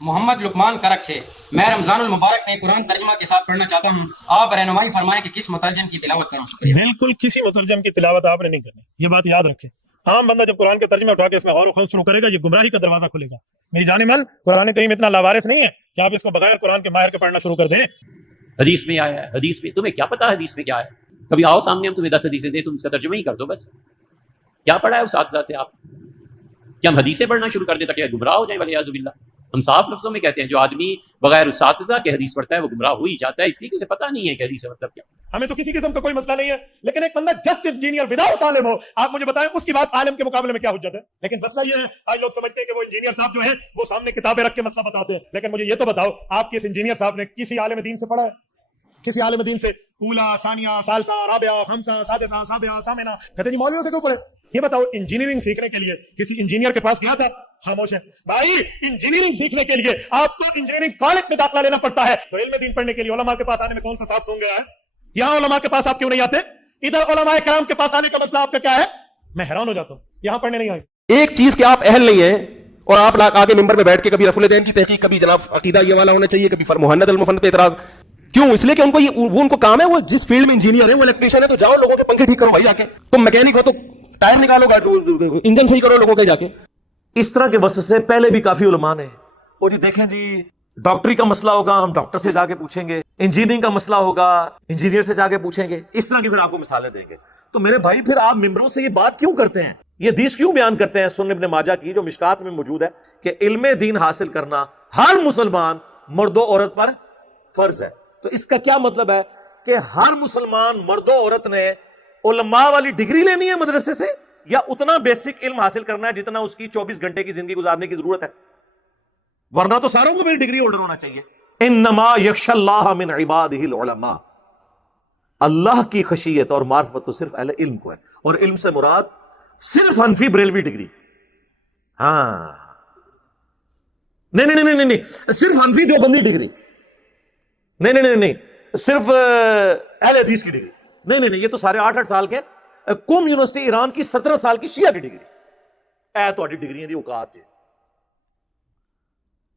محمد لقمان کرک سے میں رمضان المبارک میں قرآن ترجمہ کے ساتھ پڑھنا چاہتا ہوں، آپ رہنمائی فرمائیں کہ کس مترجم کی تلاوت کروں؟ شکریہ۔ بالکل کسی مترجم کی تلاوت آپ نے نہیں کرنی، یہ بات یاد رکھیں۔ عام بندہ جب قرآن کے ترجمے اٹھا کے اس میں غور و خوض شروع کرے گا، یہ گمراہی کا دروازہ کھلے گا۔ میری جان من، قرآن کریم اتنا لاوارث نہیں ہے کہ آپ اس کو بغیر قرآن کے ماہر کے پڑھنا شروع کر دیں۔ حدیث میں آیا ہے، حدیث میں تمہیں کیا پتا ہے حدیث میں کیا ہے؟ کبھی آؤ سامنے، ہم تمہیں 10 حدیثیں دیں، تم اس کا ترجمہ ہی کر دو بس۔ کیا پڑھا ہے اس اساتذہ سے آپ؟ کیا ہم حدیثیں پڑھنا شروع کر دیں تاکہ گمراہ ہو جائیں؟ ولیعاذ باللہ۔ ہم صاف لفظوں میں کہتے ہیں جو آدمی بغیر اساتذہ کے حدیث پڑھتا ہے وہ گمراہ ہو ہی جاتا ہے، اسی کو اسے پتہ نہیں ہے کہ حدیث کا مطلب کیا۔ ہمیں تو کسی قسم کا کوئی مسئلہ نہیں ہے، لیکن ایک بندہ جسٹ انجینئر وداؤٹ عالم ہو، آپ مجھے بتائیں اس کی بات عالم کے مقابلے میں کیا حجت ہے؟ لیکن مسئلہ یہ ہے، آج لوگ سمجھتے ہیں کہ وہ انجینئر صاحب جو ہیں وہ سامنے کتابیں رکھ کے مسئلہ بتاتے ہیں، لیکن مجھے یہ تو بتاؤ آپ کے اس انجینئر صاحب نے کسی عالم دین سے پڑھا ہے؟ کسی عالم دین سے اولا، ثانیہ، ثالثہ، رابعہ، خمسہ، سادسہ، سابعہ، ثامنہ کہتے جی مولویوں سے کیوں پڑھے؟ یہ بتاؤ انجینئرنگ سیکھنے کے لیے کسی انجینئر کے پاس گیا تھا؟ خاموش ہے بھائی۔ انجینئرنگ سیکھنے کے لیے آپ کو انجینئرنگ کالج میں داخلہ لینا پڑتا ہے، تو علم دین پڑھنے کے لیے علماء کے پاس آنے میں کون سا صاحب سونگ گیا ہے؟ یہاں علماء کے پاس آپ کیوں نہیں آتے؟ ادھر علماء کرام کے پاس آنے کا مسئلہ آپ کا کیا ہے؟ میں حیران ہو جاتا ہوں، یہاں پڑھنے نہیں آئے۔ ایک چیز کہ آپ اہل نہیں ہیں اور آپ آگے ممبر پہ بیٹھ کے کبھی رفع الدین کی تحقیق، کبھی جناب عقیدہ یہ والا ہونا چاہیے، کبھی مہند المفند پہ اعتراض۔ کیوں؟ اس لیے کہ ان کو کام ہے، وہ جس فیلڈ میں انجینئر ہے، وہ الیکٹریشین ہے، تو جاؤ لوگوں کے پنکھے ٹھیک کرو بھائی جا کے۔ تم میکینک ہو تو ٹائر نکالو، انجن صحیح کرو لوگوں کے جا کے۔ اس طرح کے وسوسے پہلے بھی کافی علماء نے، وہ جی دیکھیں جی ڈاکٹری کا مسئلہ ہوگا ہم ڈاکٹر سے جا کے پوچھیں گے، انجینئرنگ کا مسئلہ ہوگا انجینئر سے جا کے پوچھیں گے، اس طرح کی پھر آپ کو مثالیں دیں گے۔ تو میرے بھائی پھر آپ ممبروں سے یہ بات کیوں کرتے ہیں، یہ حدیث کیوں بیان کرتے ہیں سنن ابن ماجہ کی جو مشکات میں موجود ہے کہ علم دین حاصل کرنا ہر مسلمان مرد و عورت پر فرض ہے؟ تو اس کا کیا مطلب ہے کہ ہر مسلمان مرد و عورت نے علماء والی ڈگری لینی ہے مدرسے سے، یا اتنا بیسک علم حاصل کرنا ہے جتنا اس کی 24 گھنٹے کی زندگی گزارنے کی ضرورت ہے؟ ورنہ تو ساروں کو میری ڈگری ہولڈر ہونا چاہیے۔ انما یخشى اللہ من عباده العلماء، اللہ کی خشیت اور معرفت تو صرف اہل علم کو ہے، اور علم سے مراد صرف حنفی بریلوی ڈگری۔ ہاں نہیں، صرف حنفی دیوبندی ڈگری نہیں، صرف اہل حدیث کی ڈگری نہیں، یہ تو سارے 8 سال کے قوم یونیورسٹی ایران کی 17 سال کی شیعہ کی ڈگری اے تو ڈگریاں دی اوقات ہے۔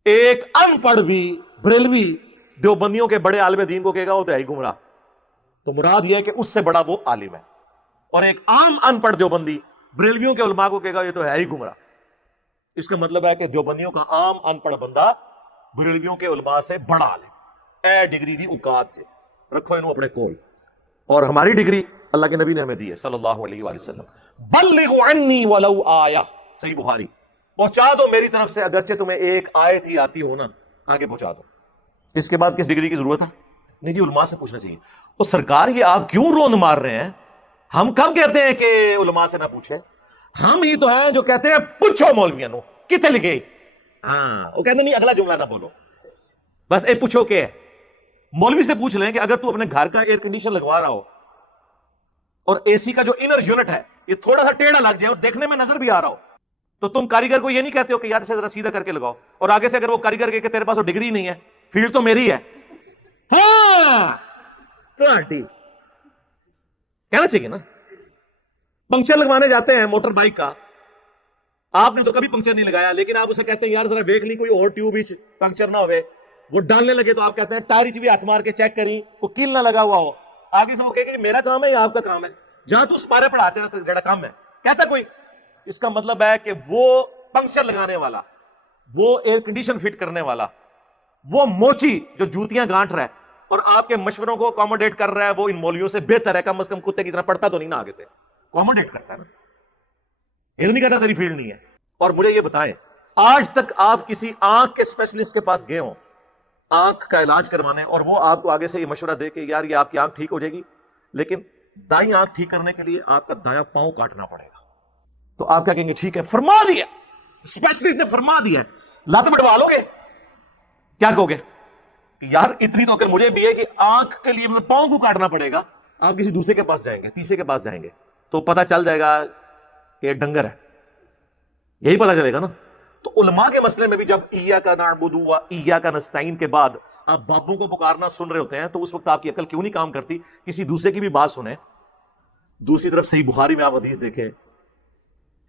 ایک ان پڑھ بھی بریلوی دیوبندیوں کے بڑے عالم دین کو کہے گا وہ تو ہے ہی گمراہ، تو مراد یہ ہے کہ اس سے بڑا وہ عالم ہے، اور ایک عام ان پڑھ دیوبندی بریلویوں کے علماء کو کہے گا یہ تو ہے ہی گمراہ۔ اس کا مطلب ہے کہ دیوبندیوں کا عام ان پڑھ بندہ بریلویوں کے علماء سے بڑا عالم اے ڈگری دی اوقات سے رکھو انہوں اپنے کول۔ اور ہماری ڈگری اللہ کے نبی نے ہمیں دی ہے صلی اللہ علیہ وآلہ وسلم، بلغوا عنی ولو آیہ، صحیح بخاری، پہنچا دو میری طرف سے اگرچہ تمہیں ایک آیت ہی آتی ہو نا، آگے پہنچا دو۔ اس کے بعد کس ڈگری کی ضرورت ہے؟ نہیں جی علماء سے پوچھنا چاہیے۔ وہ سرکار یہ آپ کیوں روند مار رہے ہیں؟ ہم کب کہتے ہیں کہ علماء سے نہ پوچھیں؟ ہم ہی تو ہیں جو کہتے ہیں پوچھو مولویوں نو کتنے لکھے، ہاں وہ کہتے نہیں اگلا جملہ نہ بولو، بس اے پوچھو کہ مولوی سے پوچھ لیں کہ اگر تو اپنے گھر کا ایئر کنڈیشن لگوا رہا ہو اور اے سی کا جو انر یونٹ ہے یہ تھوڑا سا ٹیڑھا لگ جائے اور دیکھنے میں نظر بھی آ رہا ہو، تو تم کاریگر کو یہ نہیں کہتے ہو کہ یار اسے ذرا سیدھا کر کے لگاؤ، اور آگے سے اگر وہ کاریگر کہ تیرے پاس وہ ڈگری نہیں ہے، فیلڈ تو میری ہے، ہاں تو آنٹی کہنا چاہیے نا۔ پنکچر لگوانے جاتے ہیں موٹر بائک کا، آپ نے تو کبھی پنکچر نہیں لگایا، لیکن آپ اسے کہتے ہیں یار ذرا دیکھ لی کوئی اور ٹیوب پنکچر نہ ہوئے، وہ ڈالنے لگے تو آپ کہتے ہیں ٹائر بھی ہاتھ مار کے چیک کری وہ کیل نہ لگا ہوا ہو، آگے سے وہ کہے کہ میرا کام ہے یا آپ کا کام ہے، جہاں تو اس پارے پڑھاتے رہتے جڑا کام ہے کہتا کوئی۔ اس کا مطلب ہے کہ وہ پنکچر لگانے والا، وہ ایئر کنڈیشن فٹ کرنے والا، وہ موچی جو جوتیاں گانٹ رہا ہے اور آپ کے مشوروں کو اکوموڈیٹ کر رہا ہے، وہ ان مولویوں سے بہتر ہے، کم از کم کتے کی طرح پڑھتا تو نہیں نا، آگے سے اکوموڈیٹ کرتا ہے نا، یہ نہیں کہتا تیری فیلڈ نہیں ہے۔ اور مجھے یہ بتائیں آج تک آپ کسی آنکھ کے اسپیشلسٹ کے پاس گئے ہوں آنکھ کا علاج کروانے، اور وہ آپ کو آگے سے یہ مشورہ دے کہ یار یہ آپ کی آنکھ ٹھیک ہو جائے گی، لیکن دائیں آنکھ ٹھیک کرنے کے لیے آپ کا دایاں پاؤں کاٹنا پڑے گا، تو آپ کیا کہیں گے ٹھیک ہے فرما دیا، اسپیشلسٹ نے فرما دیا، لات بڑھوا لو گے؟ کیا کہو گے کہ یار اتنی تو اگر مجھے بھی ہے کہ آنکھ کے لیے مطلب پاؤں کو کاٹنا پڑے گا، آپ کسی دوسرے کے پاس جائیں گے، تیسرے کے پاس جائیں گے تو پتہ چل جائے گا کہ یہ ڈنگر ہے، یہی پتہ چلے گا نا۔ تو علماء کے مسئلے میں بھی جب ایاک نعبد و ایاک نستعین کے بعد آپ باپوں کو پکارنا سن رہے ہوتے ہیں تو اس وقت آپ کی عقل کیوں نہیں کام کرتی؟ کسی دوسرے کی بھی بات سنیں۔ دوسری طرف صحیح بخاری میں آپ حدیث دیکھیں